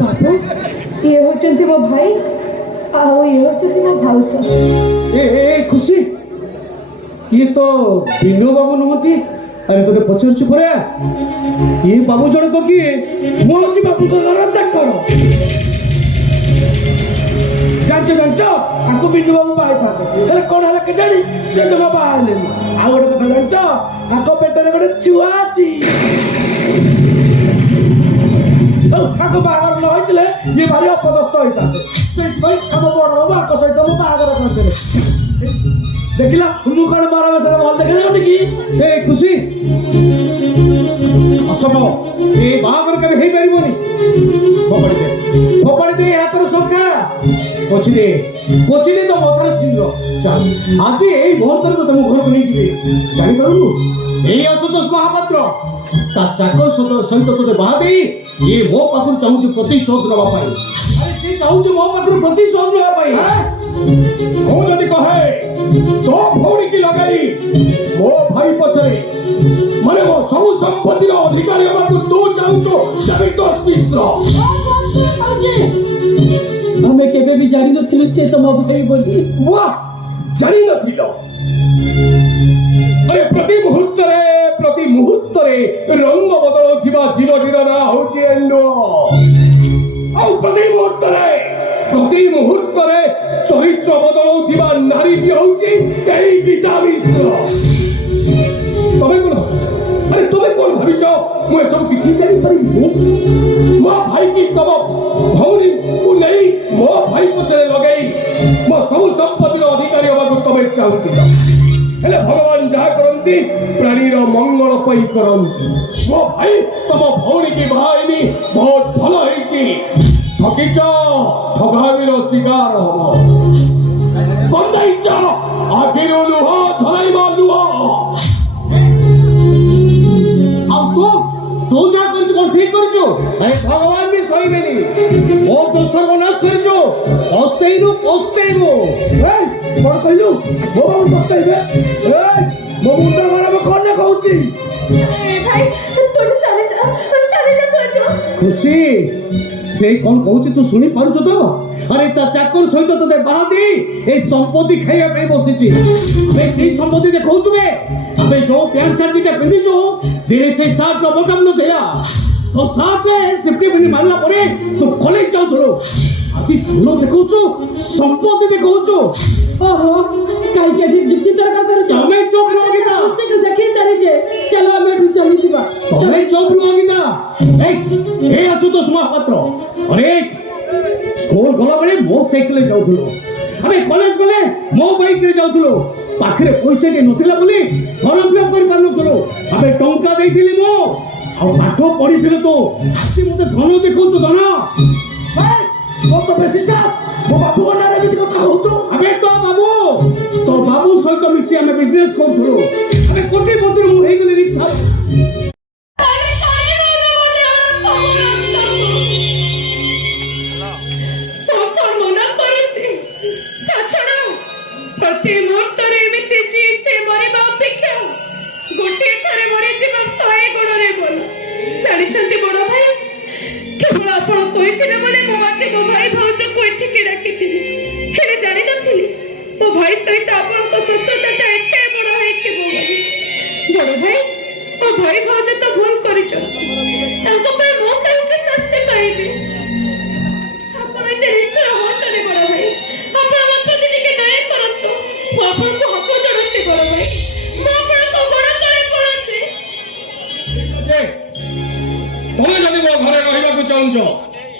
बाबू ये होचंती मो भाई आओ ये होचंती मो भाउच ए खुशी ये तो बिनु बाबू नुहति अरे तोते पचरछु परे ये बाबू जण तो कि मोची बाबू को गरज करो जांचो आको बिनु बाबू बाई था हेले कोन हला के जानी से जमा बाले आ गोटे कथा जांचो आको पेटरे गोटे छुआ अछि आको बाहर न होइतले ये भारी अपदस्थ होइता से भाई हम बड़ बाबा को सहित मो बाहर करते देखिला मु कण मारा बसरा बोल देखे जाउनी की ए खुशी असंभव ए बागर के हेई परिबोनी फोपड़ी दे यातर संख्या पछिले तो मतर सिंह आज ए मुहूर्त तो तुम घर को नहीं दिबे जानि करू ए असुतोष महापात्र ता चाको सहित तो बाहा दे ये मो पाखु चाहू प्रतिशोध नवा पाई अरे से चाहू मो पाखु प्रतिशोध नवा पाई हो जदी कहे तो भौणी की लगाई मो भाई पछरे माने मो सब संपत्ति रो अधिकारी हबा तू चाहू सवितोष मिश्र हमें केबे भी जानि नथिलु से तो मो भाई बोली वाह जानि नथिलो अरे प्रति मुहूर्त रे रंग बदल थिबा जीवटीर ना होची एंडो आ प्रति मुहूर्त रे चरित्र बदल थिबा नारी भी होची एई गीता मिश्र तमे कोन अरे तमे कोन भाबिचो मु सब किछि जानि परिबो मो भाई की कब भौणी को नहीं मो भाई पछरे लगई मो सब संपत्ति रो अधिकारी हबा को तमे चाहूती हेले भगवान जा करंती प्राणी रो मंगल पई करंती मो भाई तम भौणी की भाईनी बहुत भलो हेची ठकीचो ठगावी रो शिकार हबो बंदाइचो आगिरो लुह धराइबो लुह तू जा कर को ठीक कर जो अरे भगवान भी सही नहीं वो दोसर को नाश कर जो ओसेइनु ए कोन कहलु वो बस्ताइबे ए मो मुंडा मारा कोन न कहउची ए भाई तू चले जा कर खुशी से कोन कहउची तू सुनी पारुछ तो अरे ता चाकर सहित तते बादी ए संपत्ति खाइया पे बसिची अबे की संपत्ति देखौ तुमे अबे जो पैंट शर्ट के पिंदी जो दिने से साथ का बटन न देला तो साथ में सिफ्टी बनी मारला परे तो कॉलेज जाऊ थलो अति थलो देखौ छु संपत्ति देखौ छु ओहो काई के जिक्ति तरका करे तमे चुप रहोगी ना उसे को देखि सारी जे चलो हमें तू चली जीवा तमे चुप रहोगी ना ए आशुतोष महापात्र अरे स्कूल गला बेले मो साइकिल जाऊ थलो अबे कॉलेज गले मो बाइक रे जाऊ थलो पाखरे पैसे के नथिला बोली फॉर्म फिल कर पारलो थलो अबे टंका देइथिली मो आ पाठो पढिथिले तो आसी मते धन देखौ तो धन ए मो तो बेसी सा मो बाबू नारे बिति কথা कहतो अबे तो बाबू सहित मिसी हमें बिजनेस करथलो अबे कोटी मंत्री मु हेइ गेली रिक्शा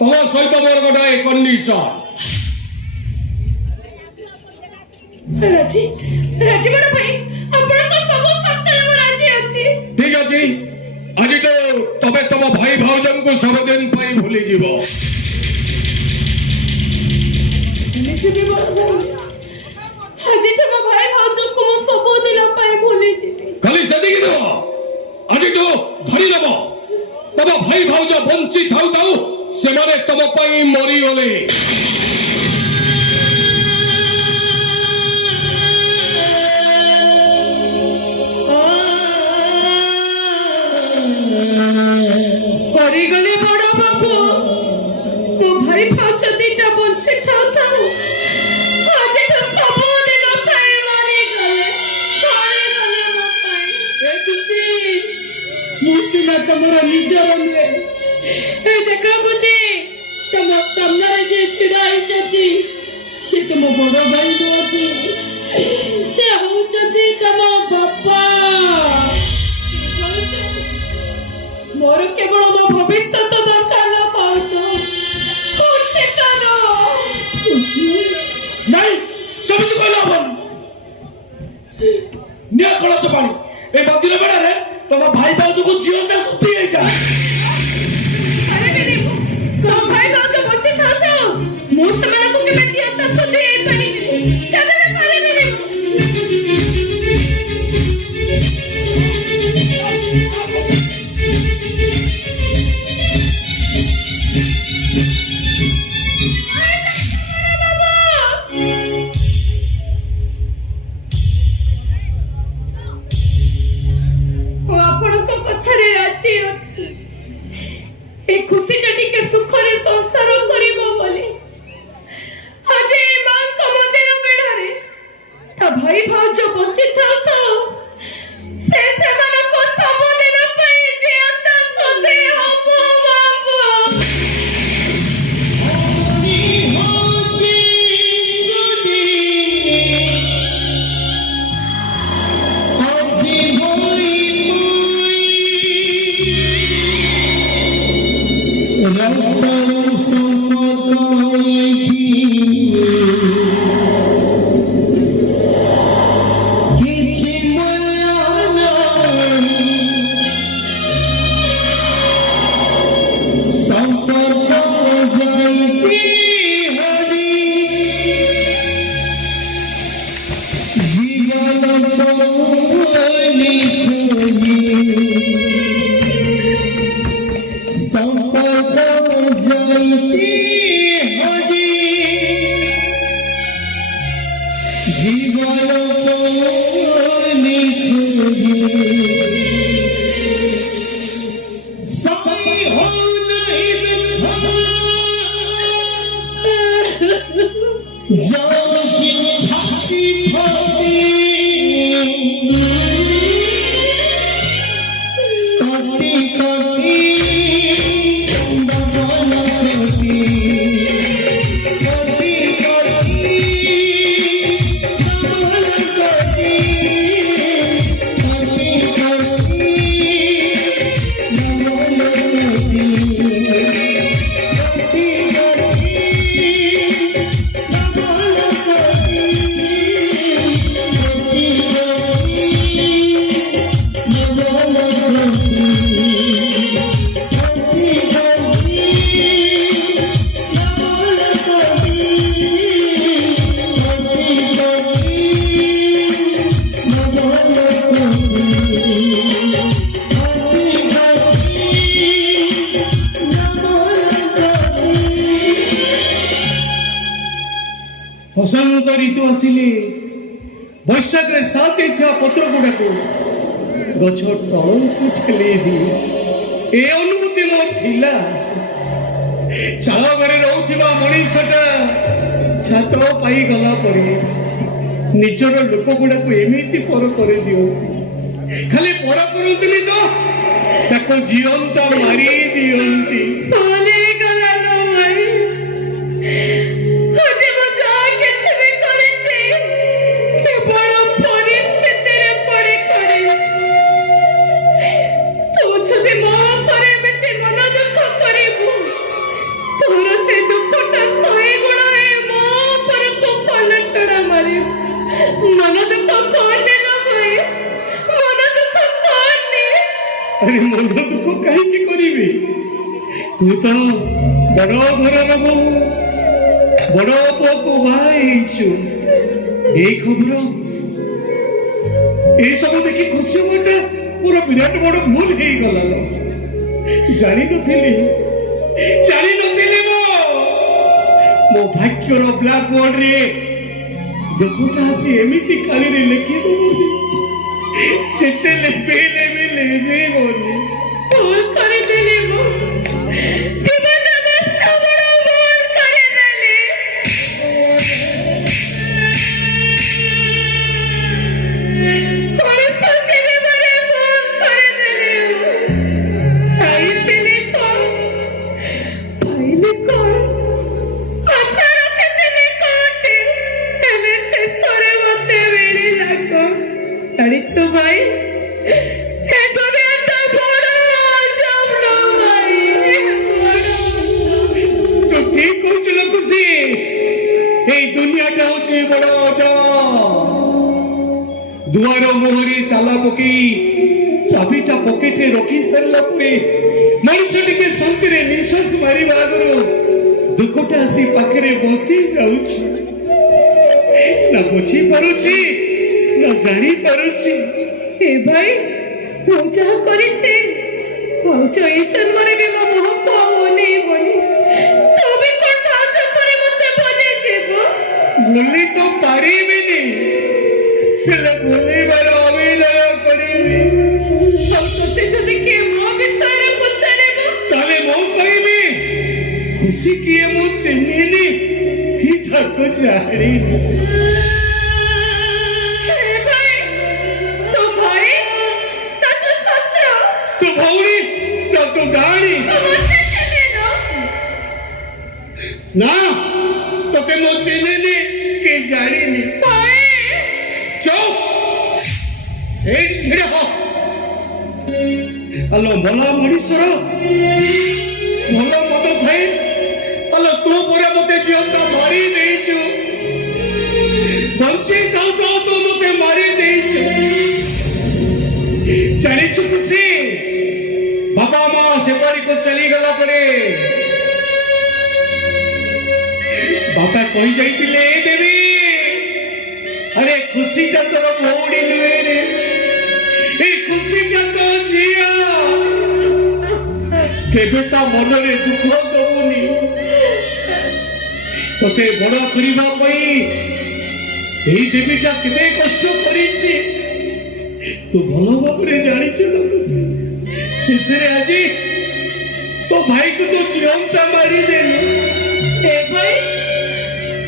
तम सहित मोर गोटे कंडीशन राजी राजी बड़ भाई आपण को सब सत्य में राजी अछि ठीक अछि आज तो तबे तम भाई भाउजन को सब दिन पाई भूली जीवो निसे भी बड़ भाई आज तो भाई भाउजन को सब दिन पाई भूली जीबी खाली सदी की दो आज तो धरी दबो तब भाई भाउज बंची थाउ थाउ से मारे तम पाई मरी गले ओ ତମର ନିଜର ନୁହେଁ। ଏ ଦେଖ ବୁଝି ତମ ସାମ୍ନାରେ ଯିଏ ଛିଡା ହେଇଛନ୍ତି ସେ ତମ ବଡ ଭାଇ ନୁହନ୍ତି, ସେ ହଉଛନ୍ତି ତମ ବାପା। ମୋର କେବଳ ମୋ ଭବିଷ୍ୟତ ଦରକାର ନା ପାଉଛ ନାଇଁ ସେମିତି କହିଲେ ହବନି। ନିଅ କଳସ ପାଣି, এই ମନ୍ଦିର ବେଳାରେ ତମ ଭାଇ ଭାଉଜକୁ ଝିଅଟା ସୁଧି ହେଇଯା। କୋଉ ଭାଇ ଭାଉଜ ବଞ୍ଚି ଥାଉ ମୁଁ ସେମାନଙ୍କୁ କେବେ ଝିଅଟା ସୁଧି ହେଇପାରିବିନି, କେବେ ବି ପାରିବିନି। ଆପଣଙ୍କ କଥାରେ ରାଜି ଅଛି, ଏ ଖୁସିଟା ଟିକେ ସୁଖରେ ସଂସାର କରିବ ବୋଲି। ଆଜି ଏ ମାଙ୍କ ମନ୍ଦିର ବେଳାରେ ତା ଭାଇ ଭାଉଜ ବଞ୍ଚିଥାଉ ସେ ସେମାନଙ୍କ ସବୁଦିନ ପାଇଁ ଜିଅନ୍ତା ସୁଧି ହବ ବାବୁ। ବସନ୍ତ ଋତୁ ଆସିଲେ ବୈଶାଖରେ ସାଥ ଦେଇଥିବା ପତ୍ର ଗୁଡାକୁ ଗଛ ତଳକୁ ଠେଲି ଦିଏ। ଏ ଅନୁଭୂତି ମୋର ଥିଲା। ଚାଳ ଘରେ ରହୁଥିବା ମଣିଷଟା ଛାତ ପାଇଗଲା ପରେ ନିଜର ଲୋକ ଗୁଡାକୁ ଏମିତି ପର କରିଦିଅନ୍ତି। ଖାଲି ପର କରନ୍ତିନି ତ ତାକୁ ଜିଅନ୍ତା ମାରି ଦିଅନ୍ତି। अरे मन दुख कहीं करी तू तो बड़ घर बहु बड़ पुआ को बाईचु ये खबर ये सब देखी खुशी मोटा पूरा विराट बड़ भूल हो गला जानी नथिली मो भाग्यर ब्लैक बोर्ड रे देखुना सी एमिति काली रे लिखि दउछि जेते लेबे बोली भूल करे देली मो जीवन में बड़ा भूल करे देली और सोचले बड़े भूल करे देली এ তুমি একটা বড় জব্দ ভাই, তো ঠিক কହୁছিল খুশি এই দুনিয়াটা হচ্ছে বড় ଦୁଆର ମୁହଁରେ ତାଲା ପକେଇ ଚାବିଟା ପକେଟରେ ରଖି ସାରିଲା ପରେ ମଣିଷ ଟିକେ ଶାନ୍ତିରେ ନିଶ୍ୱାସ ମାରିବା ଆଗରୁ ଦୁଃଖଟା ଆସି ପାଖରେ ବସି ଯାଉଛି ନା ବୁଝି ପାରୁଛି ନା ଜାଣି ପାରୁଛି। ଏ ଭାଇ ମୁଁ ଯାହା କରିଛି ଭାଉଜ ଏଇ ଜନ୍ମରେ ବି ମୋ ମୁହଁକୁ ଆଉ ଅନେଇବନି। ତୁ ବି କଣ ଭାଉଜ ପରେ ମତେ ବନେଇଯିବ? ଭୁଲି ତ ପାରିବିନି ହେଲେ ଭୁଲିବାର ଅଭିନୟ କରିବି। ଆଉ ତତେ ଯଦି କିଏ ମୋ ବିଷୟରେ ପଚାରିବ ତାହେଲେ ମୁଁ କହିବି ଖୁସି କିଏ ମୁଁ ଚିହ୍ନିନି କି ତାକୁ ଜାଣିନି। ଏ ଭାଇ ତୁ ଭାଇ ନା ତୁ ଶତ୍ରୁ? ତୁ ଭଉଣୀ ନା ତୁ ଡାଆଣୀ? ତୁ ମତେ ଚିହ୍ନିନୁ? ନା ତତେ ମୁଁ ଚିହ୍ନିନି କି ଜାଣିନି। ଭାଇ ଚୁପ୍ ସେଇଠି ଛିଡ଼ା ହ। ଆଲୋ ଭଲ ମଣିଷର ଭଲ ମନ ଥାଏ। ଆଲୋ ତୁ ପରେ ମତେ ଜିଅନ୍ତା ମାରି ଦେଇଛୁ, ବଞ୍ଚି ଥାଉ ଥାଉ ତୁ ମତେ ମାରି ଦେଇଛୁ। ଜାଣିଛୁ ଖୁସି ବାପା ମା ସେପାରିକୁ ଚାଲିଗଲା ପରେ ବାପା କହି ଯାଇଥିଲେ ଦେବୀ अरे खुशी का तो भौड़ी नୁହେଁ रे, ए खुशी का तो ଝିଅ केबे ता मनरे दुख दबुनी। तोते बड़ करिबा पई एई देवीटा केते कष्ट करिछि तू भलो भाबरे जानिछु ना खुशी। शेषरे आजी तो भाई को तो जीवंता मारी देली। ए भाई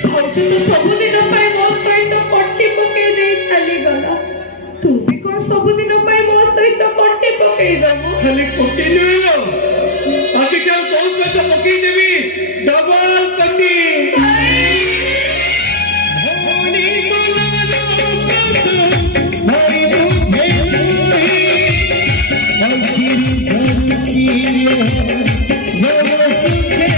भाउज तो ସବୁଦିନ ପାଇଁ ମୋ ସହିତ ପଟି ପକେଇ ଦେଇ ଚାଲିଗଲା। ତୁ ବି କଣ ସବୁଦିନ ପାଇଁ ମୋ ସହିତ ପଟି ପକେଇ ଦବୁ? खाली कोटी नहीं लो आगे क्या कौन सा तो पकी देवी डबल कोटी। भोनी मलालो कसा हरि मुझे अंकिरी धरती नव सुखे